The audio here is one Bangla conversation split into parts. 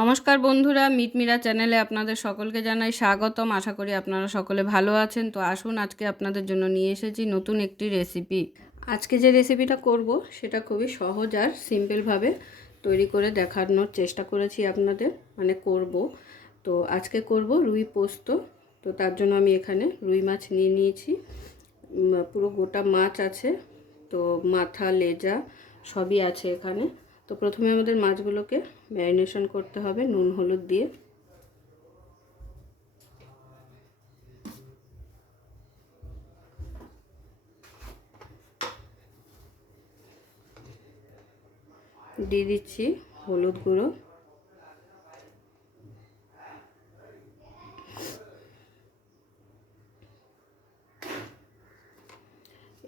নমস্কার বন্ধুরা, মিটমিরা চ্যানেলে আপনাদের সকলকে জানাই স্বাগতম। আশা করি আপনারা সকলে ভালো আছেন। তো আসুন, আজকে আপনাদের জন্য নিয়ে এসেছি নতুন একটি রেসিপি। আজকে যে রেসিপিটা করব সেটা খুবই সহজ আর সিম্পলভাবে তৈরি করে দেখানোর চেষ্টা করেছি আপনাদের, করব। তো আজকে করব রুই পোস্ত। তো তার জন্য আমি এখানে রুই মাছ নিয়ে নিয়েছি। পুরো গোটা মাছ আছে, তো মাথা লেজা সবই আছে এখানে। তো প্রথমে আমাদের মাছগুলোকে ম্যারিনেশন করতে হবে নুন হলুদ দিয়ে। দিয়ে দিচ্ছি হলুদ গুঁড়ো,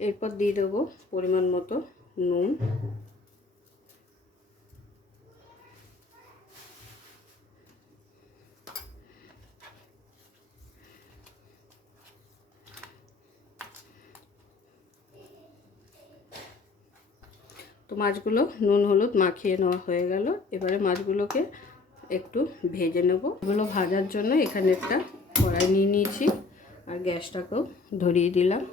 এরপর দিয়ে দেবো পরিমাণ মতো নুন, তো মাছগুলো নুন হলুদ মাখিয়ে নেওয়া হয়ে গেল। এবারে মাছগুলোকে একটু ভেজে নেব। এগুলো ভাজার জন্য এখানে একটা কড়াই নিয়ে নিয়েছি আর গ্যাসটাকেও ধরিয়ে দিলাম।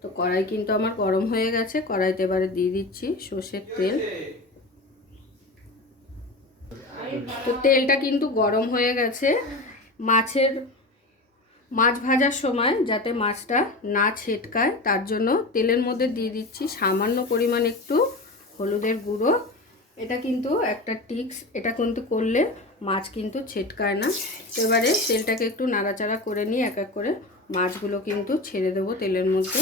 তো কড়াই কিন্তু আমার গরম হয়ে গেছে। কড়াইতে এবারে দিয়ে দিচ্ছি সর্ষের তেল। তো তেলটা কিন্তু গরম হয়ে গেছে। মাছ ভাজার সময় যাতে মাছটা না ছেটকায় তার জন্য তেলের মধ্যে দিয়ে দিচ্ছি সামান্য পরিমাণ একটু হলুদের গুঁড়ো। এটা কিন্তু একটা টিপস, এটা কিন্তু করলে মাছ কিন্তু ছেটকায় না। এবারে তেলটাকে একটু নাড়াচাড়া করে নিয়ে এক এক করে মাছগুলো কিন্তু ছেড়ে দেবো তেলের মধ্যে।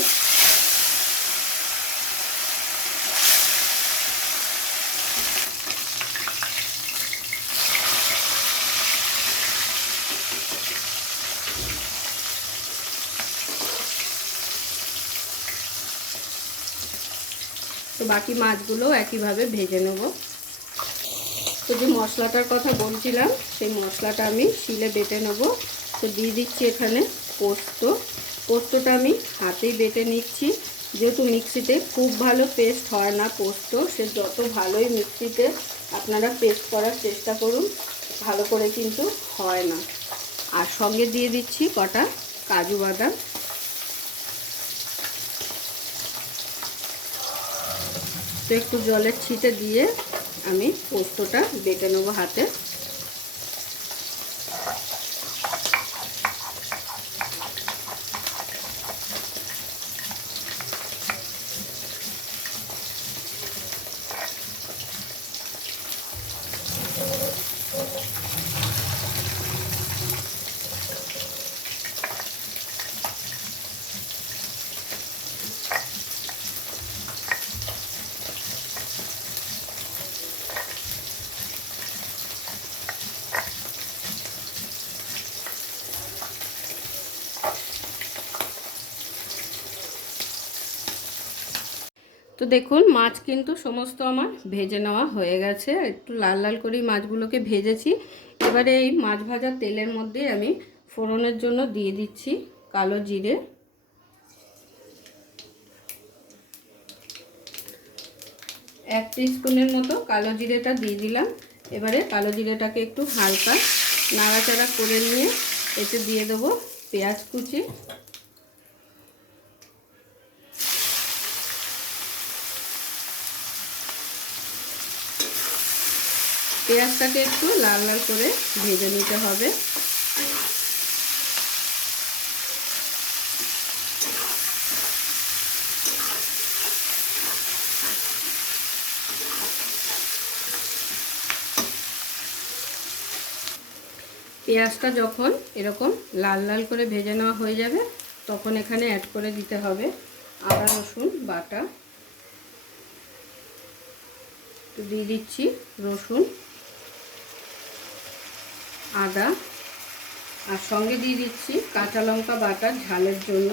তো বাকি মাছগুলো একইভাবে ভেজে নেব। তো যে মশলাটার কথা বলছিলাম সেই মশলাটা আমি শিলে বেটে নেব। তো দিয়ে দিচ্ছি এখানে পোস্তটা আমি হাতেই বেটে নিচ্ছি, যেহেতু মিক্সিতে খুব ভালো পেস্ট হয় না পোস্ত। সে যত ভালোই মিক্সিতে আপনারা পেস্ট করার চেষ্টা করুন, ভালো করে কিন্তু হয় না। আর সঙ্গে দিয়ে দিচ্ছি কটা কাজু বাদাম। তো একটু জলের ছিটে দিয়ে আমি পোস্তটা বেটে নেবো হাতে। তো দেখুন, মাছ কিন্তু সমস্ত আমার ভেজে নেওয়া হয়ে গেছে। একটু লাল লাল করে মাছগুলোকে ভেজেছি। এবারে এই মাছ ভাজা তেলের মধ্যে আমি ফোড়নের জন্য দিয়ে দিচ্ছি কালো জিরে, 1 টিস্পুনের মতো কালো জিরেটা দিয়ে দিলাম। এবারে কালো জিরেটাকে একটু হালকা নাড়াচাড়া করে নিয়ে এতে দিয়ে দেবো পেঁয়াজ কুচি। পেঁয়াজটাকে একটু লাল লাল করে ভেজে নিতে হবে। পেঁয়াজটা যখন এরকম লাল লাল করে ভেজে নেওয়া হয়ে যাবে তখন এখানে অ্যাড করে দিতে হবে আদা রসুন বাটা। তো দিয়ে দিচ্ছি রসুন আদা, আর সঙ্গে দিয়ে দিচ্ছি কাঁচা লঙ্কা বাটা ঝালের জন্য।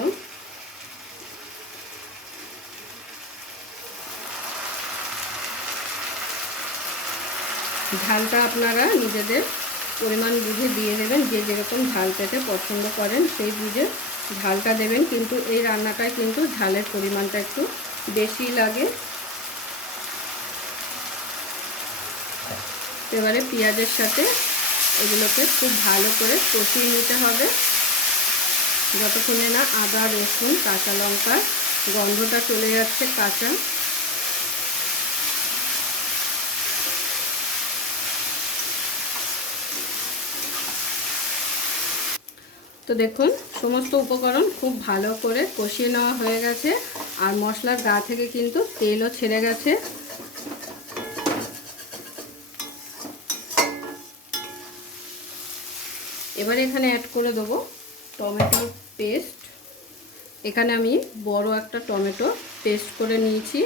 ঝালটা আপনারা নিজেদের পরিমাণ বুঝে দিয়ে দেবেন, যে যেরকম ঝাল খেতে পছন্দ করেন সেই বুঝে ঝালটা দেবেন। কিন্তু এই রান্নাটায় কিন্তু ঝালের পরিমাণটা একটু বেশি লাগে। এবারে পেঁয়াজের সাথে এগুলোকে খুব ভালো করে কষিয়ে নিতে হবে, যতক্ষণে না আদা রসুন কাঁচা লঙ্কার গন্ধটা চলে যাচ্ছে কাঁচা। তো দেখুন সমস্ত উপকরণ খুব ভালো করে কষিয়ে নেওয়া হয়ে গেছে, আর মশলার গা থেকে কিন্তু তেলও ছেড়ে গেছে। এবারে এখানে অ্যাড করে দেবো টমেটোর পেস্ট। এখানে আমি বড় একটা টমেটো পেস্ট করে নিয়েছি।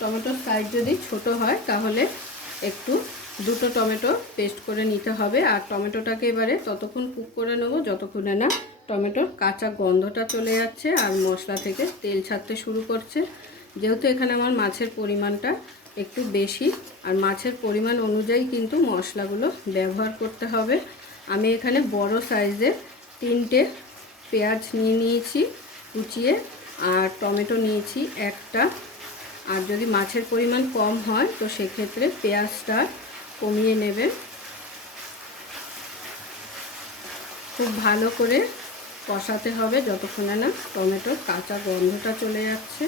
টমেটোর সাইজ যদি ছোট হয় তাহলে একটু দুটো টমেটো পেস্ট করে নিতে হবে। আর টমেটোটাকে এবারে ততক্ষণ কুক করে নেব যতক্ষণে না টমেটোর কাঁচা গন্ধটা চলে যাচ্ছে আর মশলা থেকে তেল ছাড়তে শুরু করছে। যেহেতু এখানে আমার মাছের পরিমাণটা একটু বেশি, আর মাছের পরিমাণ অনুযায়ী কিন্তু মশলাগুলো ব্যবহার করতে হবে। আমি এখানে বড় সাইজের 3টে পেঁয়াজ নিয়েছি কুচিয়ে, আর টমেটো নিয়েছি একটা। আর যদি মাছের পরিমাণ কম হয় তো সেক্ষেত্রে পেঁয়াজটা কমিয়ে নেবেন। খুব ভালো করে কষাতে হবে যতক্ষণে না টমেটোর কাঁচা গন্ধটা চলে যাচ্ছে।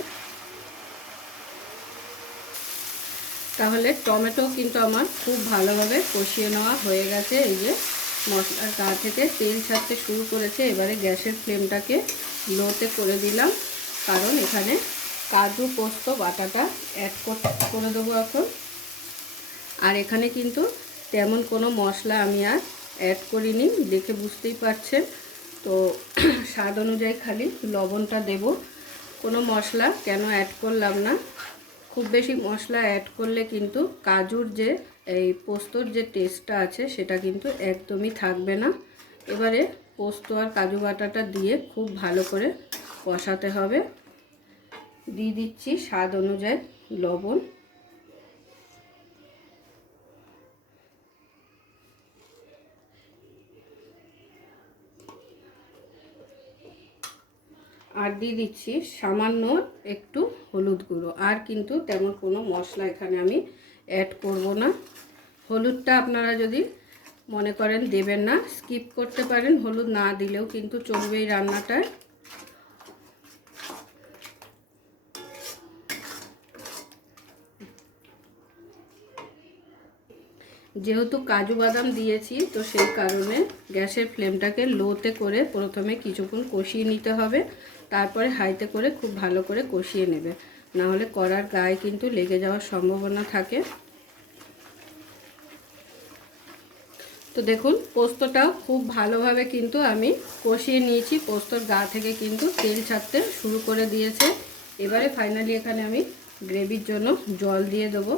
তাহলে টমেটো কিন্তু আমার খুব ভালোভাবে কষিয়ে নেওয়া হয়ে গেছে। এই যে মশলার গা থেকে তেল ছাড়তে শুরু করেছে। এবারে গ্যাসের ফ্লেমটাকে লোতে করে দিলাম, কারণ এখানে কাজু পোস্ত বাটাটা অ্যাড করে দেবো এখন। আর এখানে কিন্তু তেমন কোনো মশলা আমি আর অ্যাড করিনি, দেখে বুঝতেই পারছেন। তো স্বাদ অনুযায়ী খালি লবণটা দেব, কোনো মশলা কেন অ্যাড করলাম না। খুব বেশি মশলা অ্যাড করলে কিন্তু কাজুর যে এই পোস্তর যে টেস্টটা আছে সেটা কিন্তু একদমই থাকবে না। এবারে পোস্ত আর কাজু বাটাটা দিয়ে খুব ভালো করে কষাতে হবে। দিয়ে দিচ্ছি স্বাদ অনুযায়ী লবণ। আর দিয়ে দিচ্ছি সামান্য একটু হলুদ গুঁড়ো। আর কিন্তু তেমন কোনো মশলা এখানে আমি অ্যাড করব না। হলুদটা আপনারা যদি মনে করেন দেবেন না, স্কিপ করতে পারেন, হলুদ না দিলেও কিন্তু চলবে এই রান্নাটায়। যেহেতু কাজু বাদাম দিয়েছি তো সেই কারণে গ্যাসের ফ্লেমটাকে লোতে করে প্রথমে কিছুক্ষণ কষিয়ে নিতে হবে, তারপরে হাইতে করে খুব ভালো করে কষিয়ে নেবে, না হলে কড়ার গায়ে কিন্তু লেগে যাওয়ার সম্ভাবনা থাকে। তো দেখুন পোস্তটাও খুব ভালোভাবে কিন্তু আমি কষিয়ে নিয়েছি, পোস্তর গা থেকে কিন্তু তেল ছাড়তে শুরু করে দিয়েছে। এবারে ফাইনালি এখানে আমি গ্রেভির জন্য জল দিয়ে দেবো।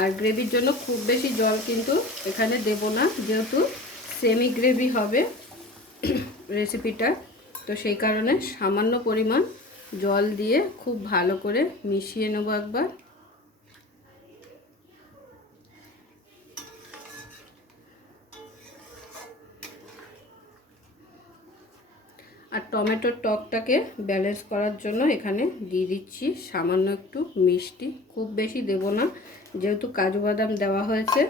আর গ্রেভির জন্য খুব বেশি জল কিন্তু এখানে দেব না, যেহেতু সেমি গ্রেভি হবে রেসিপিটা, তো সেই কারণে সামান্য পরিমাণ জল দিয়ে খুব ভালো করে মিশিয়ে নেব একবার। আর টমেটোর টকটাকে ব্যালেন্স করার জন্য এখানে দিয়ে দিচ্ছি সামান্য একটু মিষ্টি, খুব বেশি দেব না, যেহেতু কাজু বাদাম দেওয়া হয়েছে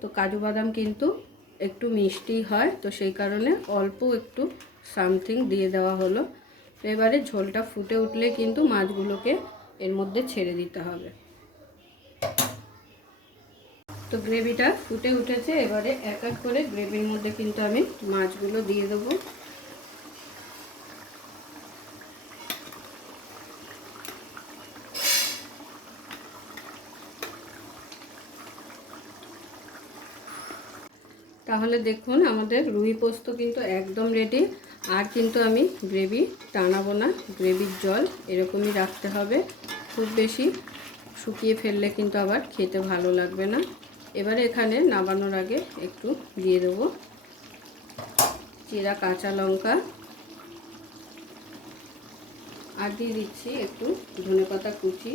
তো কাজু বাদাম কিন্তু একটু মিষ্টি হয়, তো সেই কারণে অল্প একটু সামথিং দিয়ে দেওয়া হলো। তো এবারে ঝোলটা ফুটে উঠলে কিন্তু মাছগুলোকে এর মধ্যে ছেড়ে দিতে হবে। তো গ্রেভিটা ফুটে উঠেছে, এবারে এক এক করে গ্রেভির মধ্যে কিন্তু আমি মাছগুলো দিয়ে দেবো। তাহলে দেখুন আমাদের রুই পোস্ত কিন্তু একদম রেডি। আর কিন্তু আমি গ্রেভি টানাবো না, গ্রেভির জল এরকমই রাখতে হবে, খুব বেশি শুকিয়ে ফেললে কিন্তু আবার খেতে ভালো লাগবে না। এবারে এখানে নামানোর আগে একটু দিয়ে দেবো চিরা কাঁচা লঙ্কা, আর দিয়ে দিচ্ছি একটু ধনেপাতা কুচি।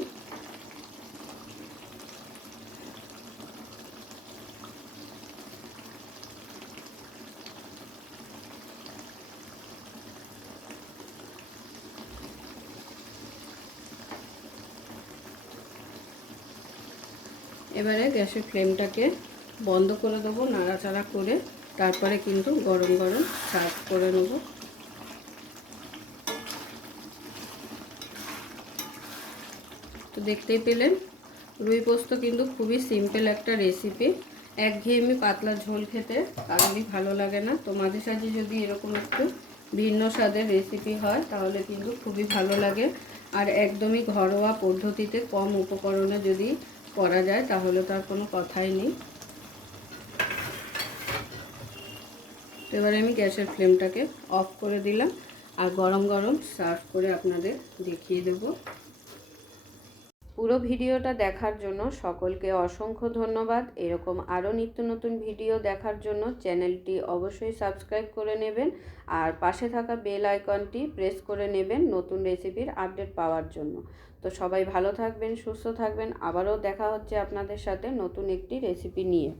এবারে গ্যাসের ফ্লেমটাকে বন্ধ করে দেবো নাড়াচাড়া করে, তারপরে কিন্তু গরম গরম সার্ভ করে নেব। তো দেখতেই পেলেন রুই পোস্ত কিন্তু খুবই সিম্পল একটা রেসিপি। একঘেয়েমি পাতলা ঝোল খেতে কারোরই ভালো লাগে না। তো মাঝে সাঝে যদি এরকম একটু ভিন্ন স্বাদের রেসিপি হয় তাহলে কিন্তু খুবই ভালো লাগে। আর একদমই ঘরোয়া পদ্ধতিতে কম উপকরণে যদি করা যায় তাহলে তার কোনো কথাই নেই। তো এবারে আমি গ্যাসের ফ্লেমটাকে অফ করে দিলাম আর গরম গরম সার্ভ করে আপনাদের দেখিয়ে দেবো। পুরো ভিডিওটা দেখার জন্য সকলকে অসংখ্য ধন্যবাদ। এরকম আরও নিত্য নতুন ভিডিও দেখার জন্য চ্যানেলটি অবশ্যই সাবস্ক্রাইব করে নেবেন আর পাশে থাকা বেল আইকনটি প্রেস করে নেবেন নতুন রেসিপির আপডেট পাওয়ার জন্য। তো সবাই ভালো থাকবেন, সুস্থ থাকবেন। আবারও দেখা হচ্ছে আপনাদের সাথে নতুন একটি রেসিপি নিয়ে।